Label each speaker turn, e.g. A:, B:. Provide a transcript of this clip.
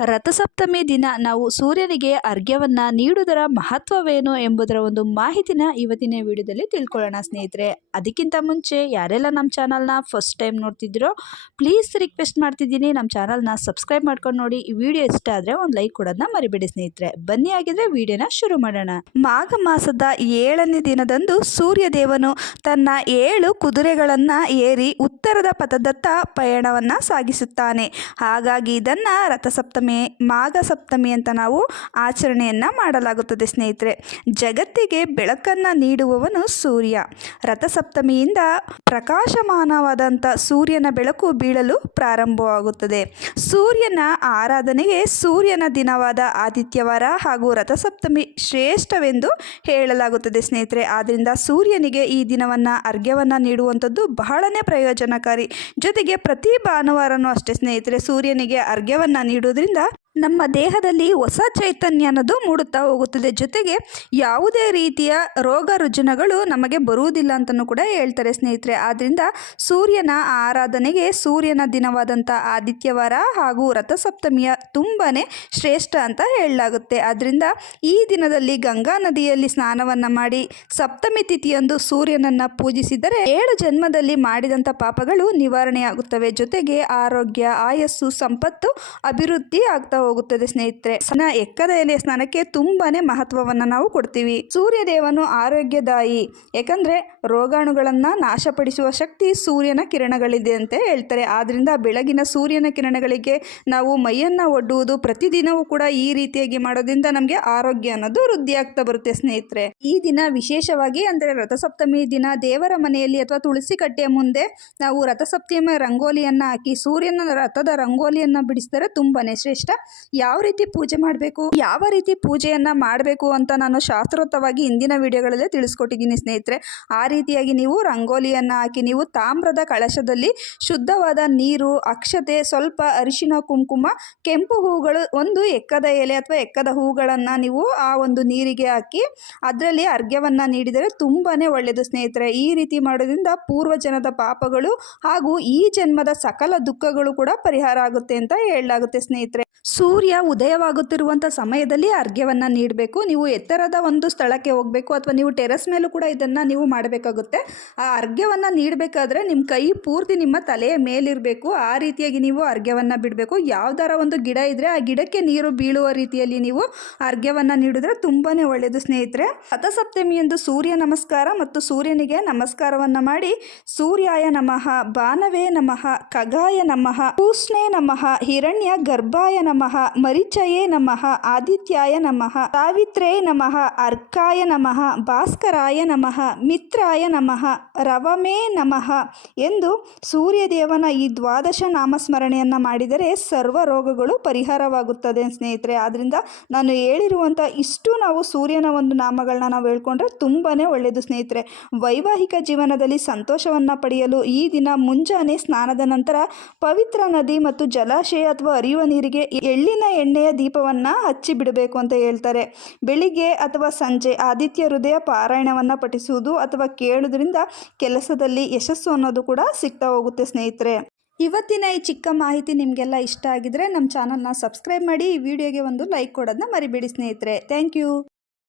A: ರಥಸಪ್ತಮಿ ದಿನ ನಾವು ಸೂರ್ಯನಿಗೆ ಅರ್ಘ್ಯವನ್ನು ನೀಡುವುದರ ಮಹತ್ವವೇನು ಎಂಬುದರ ಒಂದು ಮಾಹಿತಿನ ಇವತ್ತಿನ ವಿಡಿಯೋದಲ್ಲಿ ತಿಳ್ಕೊಳ್ಳೋಣ ಸ್ನೇಹಿತರೆ. ಅದಕ್ಕಿಂತ ಮುಂಚೆ ಯಾರೆಲ್ಲ ನಮ್ಮ ಚಾನಲ್ನ ಫಸ್ಟ್ ಟೈಮ್ ನೋಡ್ತಿದ್ದೀರೋ, ಪ್ಲೀಸ್ ರಿಕ್ವೆಸ್ಟ್ ಮಾಡ್ತಿದ್ದೀನಿ ನಮ್ಮ ಚಾನಲ್ನ ಸಬ್ಸ್ಕ್ರೈಬ್ ಮಾಡ್ಕೊಂಡು ನೋಡಿ. ಈ ವಿಡಿಯೋ ಇಷ್ಟ ಆದರೆ ಒಂದು ಲೈಕ್ ಕೊಡೋದನ್ನ ಮರಿಬೇಡಿ ಸ್ನೇಹಿತರೆ. ಬನ್ನಿ ಆಗಿದ್ರೆ ವಿಡಿಯೋನ ಶುರು ಮಾಡೋಣ. ಮಾಘ ಮಾಸದ ಏಳನೇ ದಿನದಂದು ಸೂರ್ಯದೇವನು ತನ್ನ ಏಳು ಕುದುರೆಗಳನ್ನು ಏರಿ ಉತ್ತರದ ಪಥದತ್ತ ಪಯಣವನ್ನು ಸಾಗಿಸುತ್ತಾನೆ. ಹಾಗಾಗಿ ಇದನ್ನು ರಥಸಪ್ತಮಿ ಮಾಘ ಸಪ್ತಮಿ ಅಂತ ನಾವು ಆಚರಣೆಯನ್ನು ಮಾಡಲಾಗುತ್ತದೆ ಸ್ನೇಹಿತರೆ. ಜಗತ್ತಿಗೆ ಬೆಳಕನ್ನು ನೀಡುವವನು ಸೂರ್ಯ. ರಥಸಪ್ತಮಿಯಿಂದ ಪ್ರಕಾಶಮಾನವಾದಂಥ ಸೂರ್ಯನ ಬೆಳಕು ಬೀಳಲು ಪ್ರಾರಂಭವಾಗುತ್ತದೆ. ಸೂರ್ಯನ ಆರಾಧನೆಗೆ ಸೂರ್ಯನ ದಿನವಾದ ಆದಿತ್ಯವಾರ ಹಾಗೂ ರಥಸಪ್ತಮಿ ಶ್ರೇಷ್ಠವೆಂದು ಹೇಳಲಾಗುತ್ತದೆ ಸ್ನೇಹಿತರೆ. ಆದ್ದರಿಂದ ಸೂರ್ಯನಿಗೆ ಈ ದಿನವನ್ನು, ಅರ್ಘ್ಯವನ್ನು ನೀಡುವಂಥದ್ದು ಬಹಳನೇ ಪ್ರಯೋಜನಕಾರಿ. ಜೊತೆಗೆ ಪ್ರತಿ ಭಾನುವಾರನೂ ಅಷ್ಟೇ ಸ್ನೇಹಿತರೆ. ಸೂರ್ಯನಿಗೆ ಅರ್ಘ್ಯವನ್ನು ನೀಡುವುದರಿಂದ ನಮ್ಮ ದೇಹದಲ್ಲಿ ಹೊಸ ಚೈತನ್ಯ ಅನ್ನೋದು ಮೂಡುತ್ತಾ ಹೋಗುತ್ತದೆ. ಜೊತೆಗೆ ಯಾವುದೇ ರೀತಿಯ ರೋಗ ರುಜಿನಗಳು ನಮಗೆ ಬರುವುದಿಲ್ಲ ಅಂತಲೂ ಕೂಡ ಹೇಳ್ತಾರೆ ಸ್ನೇಹಿತರೆ. ಆದ್ದರಿಂದ ಸೂರ್ಯನ ಆರಾಧನೆಗೆ ಸೂರ್ಯನ ದಿನವಾದಂಥ ಆದಿತ್ಯವಾರ ಹಾಗೂ ರಥಸಪ್ತಮಿಯ ತುಂಬಾ ಶ್ರೇಷ್ಠ ಅಂತ ಹೇಳಲಾಗುತ್ತೆ. ಆದ್ದರಿಂದ ಈ ದಿನದಲ್ಲಿ ಗಂಗಾ ನದಿಯಲ್ಲಿ ಸ್ನಾನವನ್ನು ಮಾಡಿ ಸಪ್ತಮಿ ತಿಥಿಯಂದು ಸೂರ್ಯನನ್ನು ಪೂಜಿಸಿದರೆ ಏಳು ಜನ್ಮದಲ್ಲಿ ಮಾಡಿದಂಥ ಪಾಪಗಳು ನಿವಾರಣೆಯಾಗುತ್ತವೆ. ಜೊತೆಗೆ ಆರೋಗ್ಯ, ಆಯಸ್ಸು, ಸಂಪತ್ತು, ಅಭಿವೃದ್ಧಿ ಆಗ್ತಾ ಹೋಗುತ್ತದೆ ಸ್ನೇಹಿತರೆ. ಸ್ನ ಎಕ್ಕದ ಎಲೆ ಸ್ನಾನಕ್ಕೆ ತುಂಬಾನೇ ಮಹತ್ವವನ್ನ ನಾವು ಕೊಡ್ತೀವಿ. ಸೂರ್ಯ ದೇವನು ಆರೋಗ್ಯದಾಯಿ. ಯಾಕಂದ್ರೆ ರೋಗಾಣುಗಳನ್ನ ನಾಶಪಡಿಸುವ ಶಕ್ತಿ ಸೂರ್ಯನ ಕಿರಣಗಳಿದೆ ಅಂತ ಹೇಳ್ತಾರೆ. ಆದ್ರಿಂದ ಬೆಳಗಿನ ಸೂರ್ಯನ ಕಿರಣಗಳಿಗೆ ನಾವು ಮೈಯನ್ನ ಒಡ್ಡುವುದು ಪ್ರತಿದಿನವೂ ಕೂಡ ಈ ರೀತಿಯಾಗಿ ಮಾಡೋದ್ರಿಂದ ನಮಗೆ ಆರೋಗ್ಯ ಅನ್ನೋದು ವೃದ್ಧಿ ಆಗ್ತಾ ಬರುತ್ತೆ ಸ್ನೇಹಿತರೆ. ಈ ದಿನ ವಿಶೇಷವಾಗಿ ಅಂದರೆ ರಥಸಪ್ತಮಿ ದಿನ ದೇವರ ಮನೆಯಲ್ಲಿ ಅಥವಾ ತುಳಸಿ ಕಟ್ಟೆಯ ಮುಂದೆ ನಾವು ರಥಸಪ್ತಮಿ ರಂಗೋಲಿಯನ್ನ ಹಾಕಿ ಸೂರ್ಯನ ರಥದ ರಂಗೋಲಿಯನ್ನ ಬಿಡಿಸಿದರೆ ತುಂಬಾನೇ ಶ್ರೇಷ್ಠ. ಯಾವ ರೀತಿ ಪೂಜೆ ಮಾಡಬೇಕು? ಯಾವ ರೀತಿ ಪೂಜೆಯನ್ನು ಮಾಡಬೇಕು ಅಂತ ನಾನು ಶಾಸ್ತ್ರೋತ್ತವಾಗಿ ಇಂದಿನ ವಿಡಿಯೋಗಳಲ್ಲೇ ತಿಳಿಸ್ಕೊಟ್ಟಿದ್ದೀನಿ ಸ್ನೇಹಿತರೆ. ಆ ರೀತಿಯಾಗಿ ನೀವು ರಂಗೋಲಿಯನ್ನು ಹಾಕಿ, ನೀವು ತಾಮ್ರದ ಕಳಶದಲ್ಲಿ ಶುದ್ಧವಾದ ನೀರು, ಅಕ್ಷತೆ, ಸ್ವಲ್ಪ ಅರಿಶಿನ, ಕುಂಕುಮ, ಕೆಂಪು ಹೂಗಳು ಒಂದು ಎಕ್ಕದ ಎಲೆ ಅಥವಾ ಎಕ್ಕದ ಹೂಗಳನ್ನು ನೀವು ಆ ಒಂದು ನೀರಿಗೆ ಹಾಕಿ, ಅದರಲ್ಲಿ ಅರ್ಘ್ಯವನ್ನು ನೀಡಿದರೆ ತುಂಬಾ ಒಳ್ಳೆಯದು ಸ್ನೇಹಿತರೆ. ಈ ರೀತಿ ಮಾಡೋದ್ರಿಂದ ಪೂರ್ವಜನದ ಪಾಪಗಳು ಹಾಗೂ ಈ ಜನ್ಮದ ಸಕಲ ದುಃಖಗಳು ಕೂಡ ಪರಿಹಾರ ಆಗುತ್ತೆ ಅಂತ ಹೇಳಲಾಗುತ್ತೆ ಸ್ನೇಹಿತರೆ. ಸೂರ್ಯ ಉದಯವಾಗುತ್ತಿರುವಂಥ ಸಮಯದಲ್ಲಿ ಅರ್ಘ್ಯವನ್ನು ನೀಡಬೇಕು. ನೀವು ಎತ್ತರದ ಒಂದು ಸ್ಥಳಕ್ಕೆ ಹೋಗಬೇಕು ಅಥವಾ ನೀವು ಟೆರೆಸ್ ಮೇಲೂ ಕೂಡ ಇದನ್ನು ನೀವು ಮಾಡಬೇಕಾಗುತ್ತೆ. ಆ ಅರ್ಘ್ಯವನ್ನು ನೀಡಬೇಕಾದ್ರೆ ನಿಮ್ಮ ಕೈ ಪೂರ್ತಿ ನಿಮ್ಮ ತಲೆಯ ಮೇಲಿರಬೇಕು. ಆ ರೀತಿಯಾಗಿ ನೀವು ಅರ್ಘ್ಯವನ್ನು ಬಿಡಬೇಕು. ಯಾವ್ದಾರ ಒಂದು ಗಿಡ ಇದ್ದರೆ ಆ ಗಿಡಕ್ಕೆ ನೀರು ಬೀಳುವ ರೀತಿಯಲ್ಲಿ ನೀವು ಅರ್ಘ್ಯವನ್ನು ನೀಡಿದ್ರೆ ತುಂಬಾ ಒಳ್ಳೆಯದು ಸ್ನೇಹಿತರೆ. ರಥಸಪ್ತಮಿಯಂದು ಸೂರ್ಯ ನಮಸ್ಕಾರ ಮತ್ತು ಸೂರ್ಯನಿಗೆ ನಮಸ್ಕಾರವನ್ನು ಮಾಡಿ ಸೂರ್ಯಾಯ ನಮಃ, ಬಾನವೇ ನಮಃ, ಖಗಾಯ ನಮಃ ಪೂಷ್ಣೇ ನಮಃ, ಹಿರಣ್ಯ ಗರ್ಭಾಯ ನಮಃ, ಮರಿಚಯೇ ನಮಃ, ಆದಿತ್ಯಾಯ ನಮಃ, ಸಾವಿತ್ರೇ ನಮಃ, ಅರ್ಕಾಯ ನಮಃ, ಭಾಸ್ಕರಾಯ ನಮಃ, ಮಿತ್ರಾಯ ನಮಃ, ರವಮೇ ನಮಃ ಎಂದು ಸೂರ್ಯದೇವನ ಈ ದ್ವಾದಶ ನಾಮಸ್ಮರಣೆಯನ್ನು ಮಾಡಿದರೆ ಸರ್ವ ರೋಗಗಳು ಪರಿಹಾರವಾಗುತ್ತದೆ ಸ್ನೇಹಿತರೆ. ಆದ್ದರಿಂದ ನಾನು ಹೇಳಿರುವಂಥ ಇಷ್ಟು ನಾವು ಸೂರ್ಯನ ಒಂದು ನಾಮಗಳನ್ನ ನಾವು ಹೇಳ್ಕೊಂಡ್ರೆ ತುಂಬಾ ಒಳ್ಳೆಯದು ಸ್ನೇಹಿತರೆ. ವೈವಾಹಿಕ ಜೀವನದಲ್ಲಿ ಸಂತೋಷವನ್ನು ಪಡೆಯಲು ಈ ದಿನ ಮುಂಜಾನೆ ಸ್ನಾನದ ನಂತರ ಪವಿತ್ರ ನದಿ ಮತ್ತು ಜಲಾಶಯ ಅಥವಾ ಹರಿಯುವ ನೀರಿಗೆ ಎಳ್ಳಿನ ಎಣ್ಣೆಯ ದೀಪವನ್ನು ಹಚ್ಚಿ ಬಿಡಬೇಕು ಅಂತ ಹೇಳ್ತಾರೆ. ಬೆಳಿಗ್ಗೆ ಅಥವಾ ಸಂಜೆ ಆದಿತ್ಯ ಹೃದಯ ಪಾರಾಯಣವನ್ನು ಪಠಿಸುವುದು ಅಥವಾ ಕೇಳೋದ್ರಿಂದ ಕೆಲಸದಲ್ಲಿ ಯಶಸ್ಸು ಅನ್ನೋದು ಕೂಡ ಸಿಗ್ತಾ ಹೋಗುತ್ತೆ ಸ್ನೇಹಿತರೆ. ಇವತ್ತಿನ ಈ ಚಿಕ್ಕ ಮಾಹಿತಿ ನಿಮಗೆಲ್ಲ ಇಷ್ಟ ಆಗಿದ್ರೆ ನಮ್ಮ ಚಾನಲ್ನ ಸಬ್ಸ್ಕ್ರೈಬ್ ಮಾಡಿ ಈ ವಿಡಿಯೋಗೆ ಒಂದು ಲೈಕ್ ಕೊಡೋದನ್ನ ಮರಿಬೇಡಿ ಸ್ನೇಹಿತರೆ. Thank you.